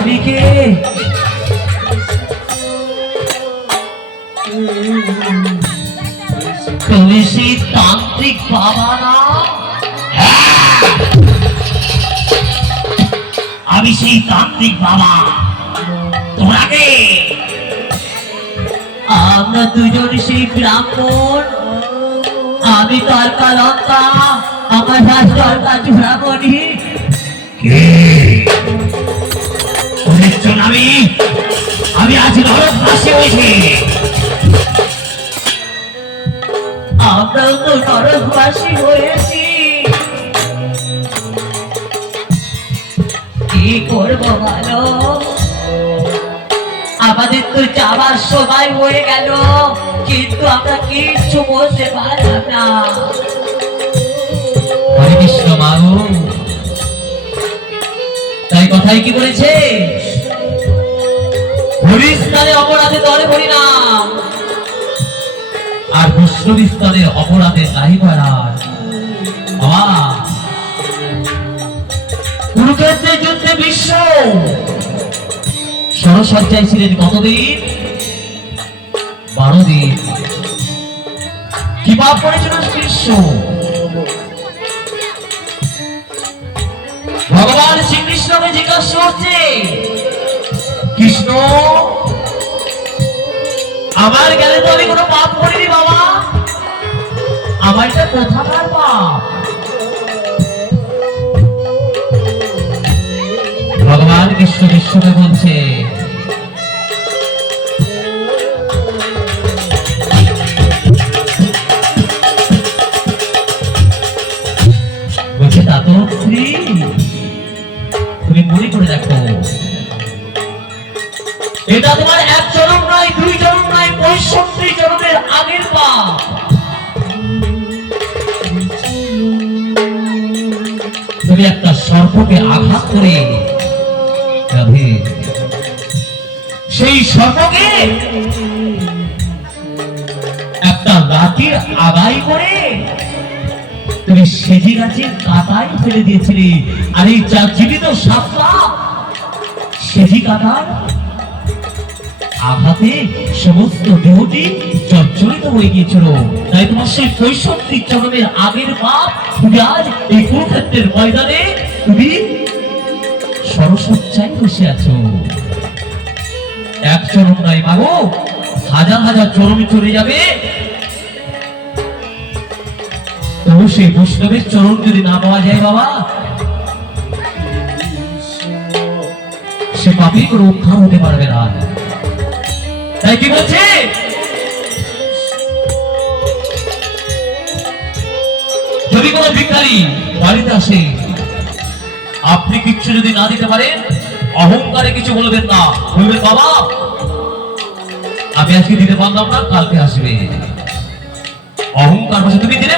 নবীকে তুমি সেই তান্ত্রিক বাবা না? আমি সেই তান্ত্রিক বাবা। তোমরা কে? আমরা দুজন সেই ব্রাহ্মণ। আমি তর্কা লঙ্কা, আমার ভাই তর্কা চূড়ামণি। আমি আজ নরকবাসী হয়েছি। আমরাও তো নরকবাসী হয়েছি। কি করবো ভালো, আমাদের তো যাবার সময় হয়ে গেল, কিন্তু আমরা কিচ্ছু বলতে পারলাম না। হরে কৃষ্ণ মাগো, তাই কথাই কি বলেছে, হরিস্থানে অপরাধে দলে হরিনাম, আর বৈষ্ণবীস্থানে অপরাধে তাই পারার। কুরুক্ষেত্রের যুদ্ধে বিশ্ব সরসজ্জায় ছিলেন কতদিন? 12 দিন। কি পাপ করেছিল বিশ্ব? ভগবান শ্রীকৃষ্ণকে জিজ্ঞাসা করছে, কৃষ্ণ আমার গেলে তো আমি কোনো পাপ করিনি বাবা, আমার এটা কোথাকার পাপ? ভগবান কৃষ্ণ বিষ্ণুকে বলছে, বলছে তাতশ্রী তুমি মনে করে দেখো, এটা তোমার 1 জন্ম নয়, 2 জন্ম নয়, 65 জন্মের আগের পাপ। তুমি একটা সর্পকে আঘাত করে সেই সর্পকে একটা লাঠির আগাই করে তুমি সেজি গাছের কাঁটায় ফেলে দিয়েছিলে। আর এই জীবিত সাপটা সেজি কাঁটার আঘাতে সমস্ত দেহটি জর্জরিত হয়ে গিয়েছিল। তাই তোমার সেই 65 জন্মের আগের পাপ তুমি আজ এই কুরুক্ষেত্রের ময়দানে তুমি সরসজ্জায় বসে আছো। 1 চরণ নয় মাগো, হাজার হাজার চরণ চলে যাবে, তবু সেই বৈষ্ণবের চরণ যদি না পাওয়া যায় বাবা, সে পাপী কোনো উদ্ধার হতে পারবে না। তাই কি বলছে, যদি কোনো ভিখারি বাড়িতে আসে, আপনি কিচ্ছু যদি না দিতে পারেন, অহংকারে কিছু বলবেন না, বলবেন বাবা আমি আজকে দিতে পারলাম না, কালকে আসবে। অহংকার বসে তুমি দিলে